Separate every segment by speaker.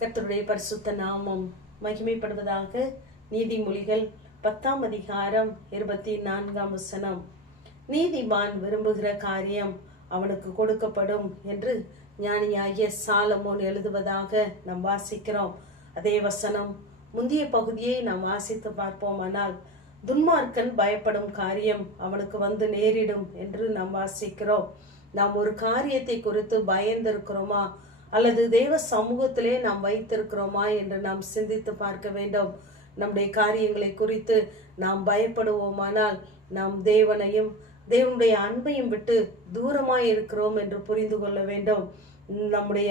Speaker 1: கத்தருடைய பரிசுத்த நாமம் மகிமைப்படுவதாக நீதிமொழிகள் பத்தாம் அதிகாரம் இருபத்தி நான்காம் வசனம். நீதிமான் விரும்புகிற காரியம் அவனுக்கு கொடுக்கப்படும் என்று ஞானியாகிய சாலமோன் எழுதுவதாக நாம் வாசிக்கிறோம். அதே வசனம். முந்தைய பகுதியை நாம் வாசித்து பார்ப்போமானால் துன்மார்க்கன் பயப்படும் காரியம் அவனுக்கு வந்து நேரிடும் என்று நாம் வாசிக்கிறோம். நாம் ஒரு காரியத்தை குறித்து பயந்திருக்கிறோமா? அல்லது தெய்வ சமூகத்திலே நாம் வைத்திருக்கிறோமா என்று நாம் சிந்தித்து பார்க்க வேண்டும். நம்முடைய காரியங்களை குறித்து நாம் பயப்படுவோமானால் நாம் தேவனையும் தேவனுடைய அன்பையும் விட்டு தூரமாய் இருக்கிறோம் என்று புரிந்து கொள்ள வேண்டும். நம்முடைய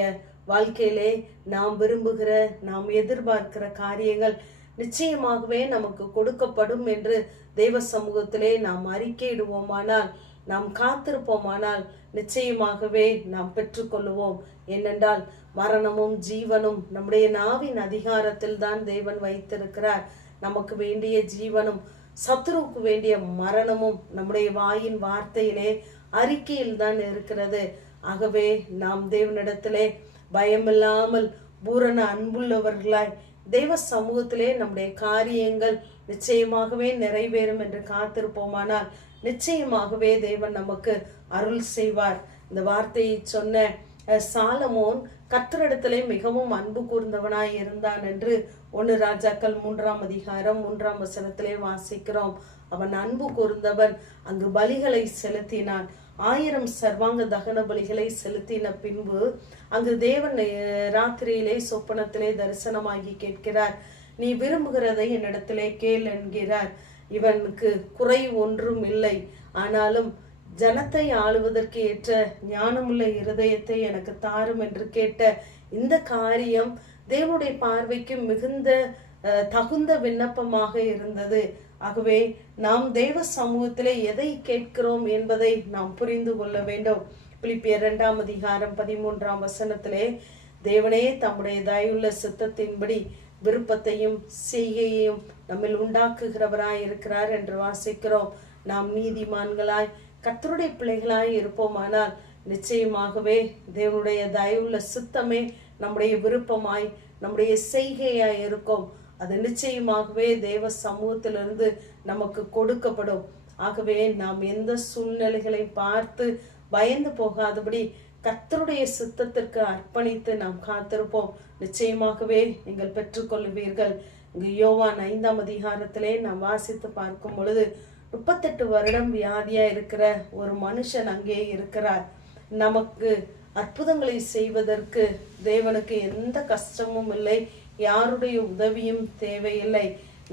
Speaker 1: வாழ்க்கையிலே நாம் விரும்புகிற நாம் எதிர்பார்க்கிற காரியங்கள் நிச்சயமாகவே நமக்கு கொடுக்கப்படும் என்று தெய்வ சமூகத்திலே நாம் அறிக்கையிடுவோமானால் நாம் காத்திருப்போமானால் நிச்சயமாகவே நாம் பெற்றுக்கொள்ளுவோம். ஏனென்றால் மரணமும் ஜீவனும் நம்முடைய நாவின் அதிகாரத்தில் தான் தேவன் வைத்திருக்கிறார். நமக்கு வேண்டிய ஜீவனும் சத்ருவுக்கு வேண்டிய மரணமும் நம்முடைய வாயின் வார்த்தையிலே அறிக்கையில் தான் இருக்கிறது. ஆகவே நாம் தேவனிடத்திலே பயமில்லாமல் பூரண அன்புள்ளவர்களாய் தெய்வ சமூகத்திலே நம்முடைய காரியங்கள் நிச்சயமாகவே நிறைவேறும் என்று காத்திருப்போமானால் நிச்சயமாகவே தேவன் நமக்கு அருள் செய்வார். இந்த வார்த்தையை சொன்ன சாலமோன் கத்தரிடத்திலே மிகவும் அன்பு கூர்ந்தவனாய் இருந்தான் என்று ஒன்று ராஜாக்கள் மூன்றாம் அதிகாரம் மூன்றாம் வசனத்திலே வாசிக்கிறோம். அவன் அன்பு கூர்ந்தவன் அங்கு பலிகளை செலுத்தினான். ஆயிரம் சர்வாங்க தகன பலிகளை செலுத்தின பின்பு அங்கு தேவன் ராத்திரியிலே சொப்பனத்திலே தரிசனமாகி கேட்கிறார். நீ விரும்புகிறதை என்னிடத்திலே கேள் என்கிறார். இவனுக்கு குறை ஒன்றும் இல்லை. ஆனாலும் ஜனத்தை ஆளுவதற்கு ஏற்ற ஞானமுள்ள இருதயத்தை எனக்கு தாரும் என்று கேட்ட இந்த காரியம் தேவனுடைய பார்வைக்கு மிகுந்த தகுந்த விண்ணப்பமாக இருந்தது. ஆகவே நாம் தேவ சமூகத்திலே எதை கேட்கிறோம் என்பதை நாம் புரிந்து கொள்ள வேண்டும். பிளிப்பிய இரண்டாம் அதிகாரம் பதிமூன்றாம் வசனத்திலே தேவனே தம்முடைய தயவுள்ள சித்தத்தின்படி விருப்பத்தையும் செய்கையையும் நம்மில் உண்டாக்குகிறவராய் இருக்கிறார் என்று வாசிக்கிறோம். நாம் நீதிமான்களாய் கத்தருடைய பிள்ளைகளாய் இருப்போமானால் நிச்சயமாகவே தேவனுடைய தயவுள்ள சித்தமே நம்முடைய விருப்பமாய் நம்முடைய செய்கையாய் இருக்கும். அது நிச்சயமாகவே தேவ சமூகத்திலிருந்து நமக்கு கொடுக்கப்படும். ஆகவே நாம் எந்த சூழ்நிலைகளை பார்த்து பயந்து போகாதபடி கர்த்தருடைய சித்தத்திற்கு அர்ப்பணித்து நாம் காத்திருப்போம். நிச்சயமாகவே நீங்கள் பெற்றுக்கொள்வீர்கள். இங்கு யோவான் ஐந்தாம் அதிகாரத்திலே நாம் வாசித்து பார்க்கும் பொழுது முப்பத்தெட்டு வருடம் வியாதியா இருக்கிற ஒரு மனுஷன் அங்கே இருக்கிறார். நமக்கு அற்புதங்களை செய்வதற்கு தேவனுக்கு எந்த கஷ்டமும் இல்லை. யாருடைய உதவியும் தேவையில்லை.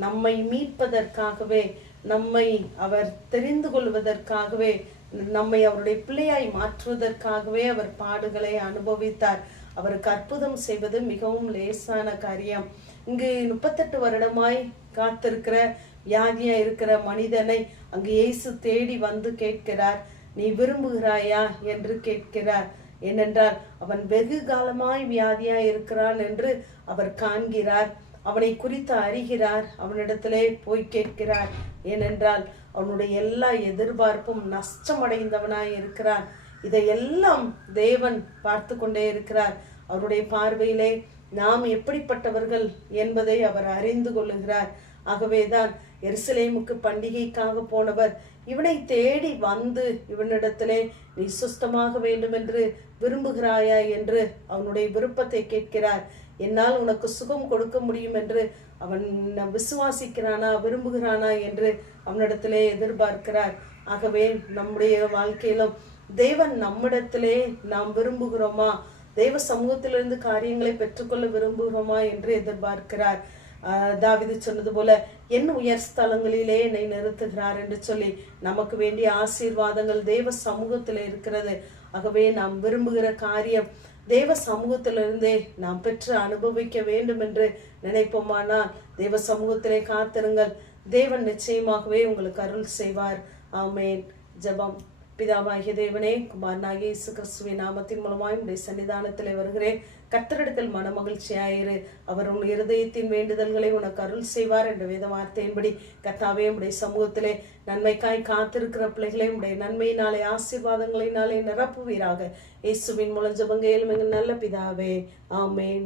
Speaker 1: நம்மை மீட்பதற்காகவே நம்மை அவர் தெரிந்து கொள்வதற்காகவே நம்மை அவருடைய பிள்ளையாய் மாற்றுவதற்காகவே அவர் பாடுகளை அனுபவித்தார். அவருக்கு அற்புதம் செய்வது மிகவும் லேசான காரியம். இங்கு முப்பத்தெட்டு வருடமாய் காத்திருக்கிற வியாதியா இருக்கிற மனிதனை அங்கு இயேசு தேடி வந்து கேட்கிறார். நீ விரும்புகிறாயா? என்று கேட்கிறார். ஏனென்றால் அவன் வெகு காலமாய் வியாதியாய் இருக்கிறான் என்று அவர் காண்கிறார். அவனை குறித்து அறிகிறார் அவனிடத்திலே போய் கேட்கிறார். ஏனென்றால் அவனுடைய எல்லா எதிர்பார்ப்பும் நஷ்டமடைந்தவனாய் இருக்கிறான். இதையெல்லாம் தேவன் பார்த்து கொண்டே இருக்கிறார். அவருடைய பார்வையிலே நாம் எப்படிப்பட்டவர்கள் என்பதை அவர் அறிந்து கொள்ளுகிறார். ஆகவேதான் எருசலேமுக்கு பண்டிகைக்காக போனவர் இவனை தேடி வந்து இவனிடத்திலே நீ சுஸ்தமாக வேண்டும் என்று விரும்புகிறாயா என்று அவனுடைய விருப்பத்தை கேட்கிறார். என்னால் உனக்கு சுகம் கொடுக்க முடியும் என்று அவன் விசுவாசிக்கிறானா விரும்புகிறானா என்று அவனிடத்திலே எதிர்பார்க்கிறார். ஆகவே நம்முடைய வாழ்க்கையிலும் தேவன் நம்மிடத்திலே நாம் விரும்புகிறோமா? தெய்வ சமூகத்திலிருந்து காரியங்களை பெற்றுக்கொள்ள விரும்புகிறோமா என்று எதிர்பார்க்கிறார். ஆஹ் சொன்னது போல என் உயர் ஸ்தலங்களிலே என்னை நிறுத்துகிறார் என்று சொல்லி நமக்கு வேண்டிய ஆசீர்வாதங்கள் தெய்வ சமூகத்தில் இருக்கிறது. ஆகவே நாம் விரும்புகிற காரியம் தேவ சமூகத்திலிருந்தே நாம் பெற்று அனுபவிக்க வேண்டும் என்று நினைப்போமானால் தேவ சமூகத்திலே காத்திருங்கள். தேவன் நிச்சயமாகவே உங்களுக்கு அருள் செய்வார். ஆமேன். ஜெபம். பிதாவாகிய தேவனே குமாரனாகிய இயேசு கிறிஸ்துவின் நாமத்தின் மூலமாய் உடைய சன்னிதானத்தில் வருகிறேன். கர்த்தரிடத்தில் மனமகிழ்ச்சியாயிரு. அவர் உன் இருதயத்தின் வேண்டுதல்களை உனக்கு அருள் செய்வார் என்ற வேத வார்த்தையின்படி கத்தாவே உடைய சமூகத்திலே நன்மைக்காய் காத்திருக்கிற பிள்ளைகளை உடைய நன்மையினாலே ஆசீர்வாதங்களினாலே நிரப்புவீராக. இயேசுவின் மூலம் ஜெபங்கையில் மிக நல்ல பிதாவே. ஆமேன்.